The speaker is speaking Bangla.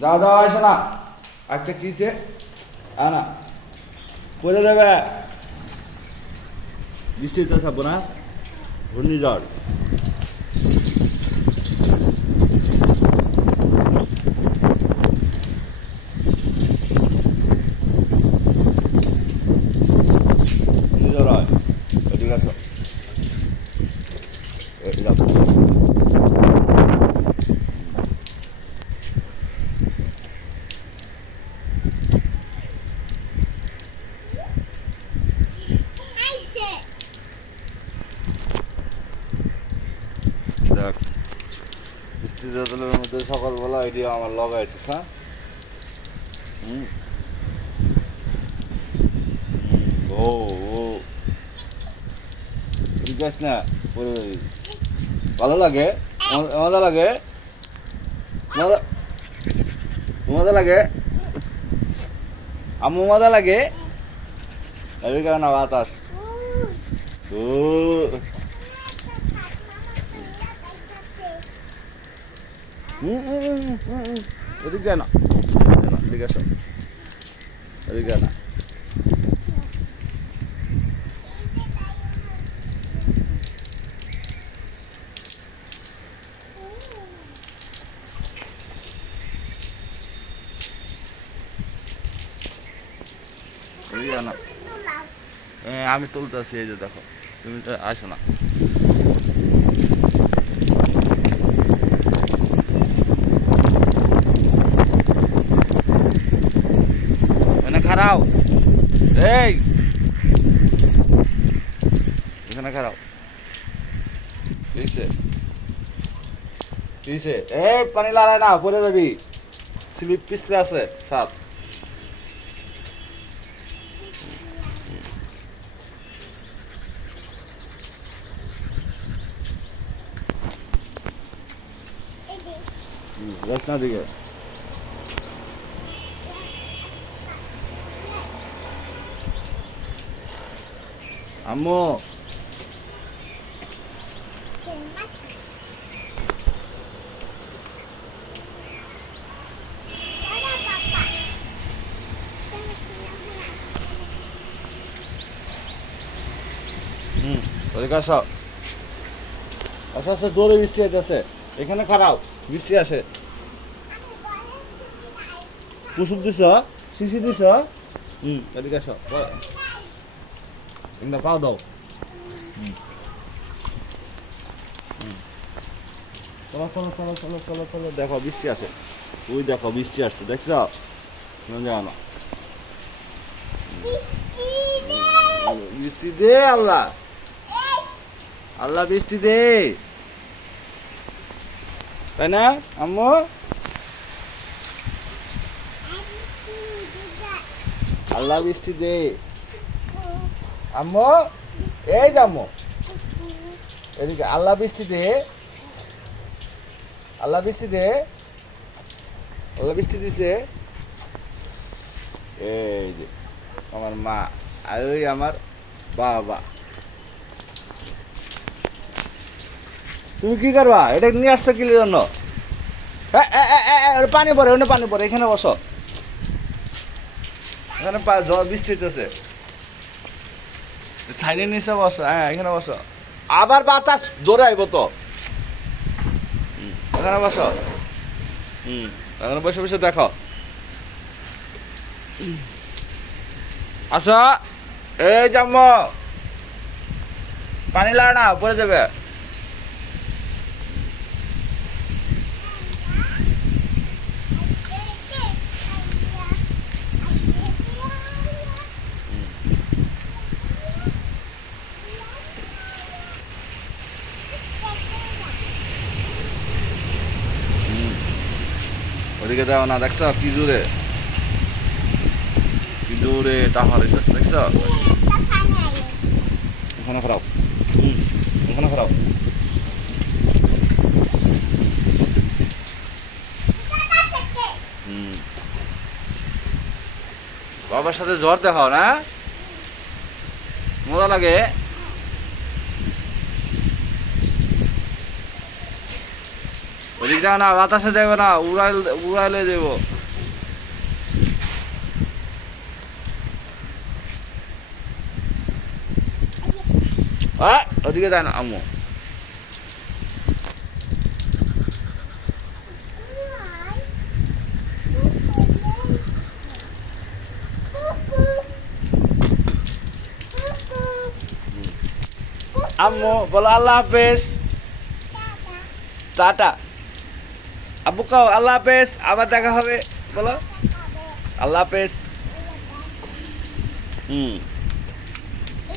যাও যাও আসো না একটা কিসে আনা পড়ে দেবে। বৃষ্টিতে থাকব না ঘূর্ণিঝড় হয় এদিকে আসো এদিকে আসো দেখ জাতলের মধ্যে সকালবেলা এটি আমার লগাইছিস হ্যাঁ? হুম। ও ও। ঠিক আছে না? ভালো লাগে? মজা- লাগে? মজা লাগে? আম্মু মজা লাগে? এই কারণে বাতাস। ও হুম, হুম, হুম, হুম, হুম। এদিকে না। এদিকে আসো। এদিকে না। আমি তুলতেছি, এই যে দেখো। তুমি তো আসো না এখানে খারাও এই। এখানে কিসে? কিসে? এই পানি লড়াই না পরে যাবি। স্লিপ পিছলে আছে সাত না দিকে। আম্মু। হুম, ওদিকে আসো। আসো আসো, জোরে বৃষ্টি হইতেছে। এখানে খারাপ বৃষ্টি আসে। কুসুম দিছ, শিশি দিছ? হুম, এদিকে আসো পাও দাও হুম। হুম। চলো চলো চলো চলো চলো চলো দেখো বৃষ্টি আসে। ওই দেখো বৃষ্টি আসছে দেখছ? কোনো জায়গা না। বৃষ্টি দে আল্লাহ। আল্লাহ বৃষ্টি দে। তাই না আম্মু? আল্লাহ বৃষ্টি দে। আম্মু, এই যে আম্মু। এদিকে আল্লাহ বৃষ্টি দে আল্লাহ বৃষ্টি দে আল্লাহ বৃষ্টি দিছে। এই যে আমার মা আর ওই আমার বাবা। তুমি কি করবা? এটা নিয়ে আসছো কি জন্য? ওটা পানি পড়ে ওখানে পানি পড়ে এখানে বসো। এখানে বৃষ্টি হইতেছে। সাইডে নিচে বসো হ্যাঁ এখানে বসো। আবার বাতাস জোরে আইব তো। এখানে বসো। হুম এখানে বসে বসে দেখো। আসো। এই জাম্ম পানি লাগা না উপরে যাবে। ওদিকে যাও না, দেখছ? কি জোরে? কি জোরে টাহার হইতেছে দেখছ? ওখানে খারাপ হুম, ওখানে হুম। বাবার সাথে জ্বর দেখাও না? মজা লাগে? ওদিক না বাতাসে যাবে না উড়াইল উড়াইলে আহ, ওদিকে যায় না আম্মু। আম্মু বলো আল্লাহ হাফেজ। টাটা। আব্বু কাও আল্লাহ হাফেজ আবার দেখা হবে বলো। আল্লাহ হাফেজ। হুম।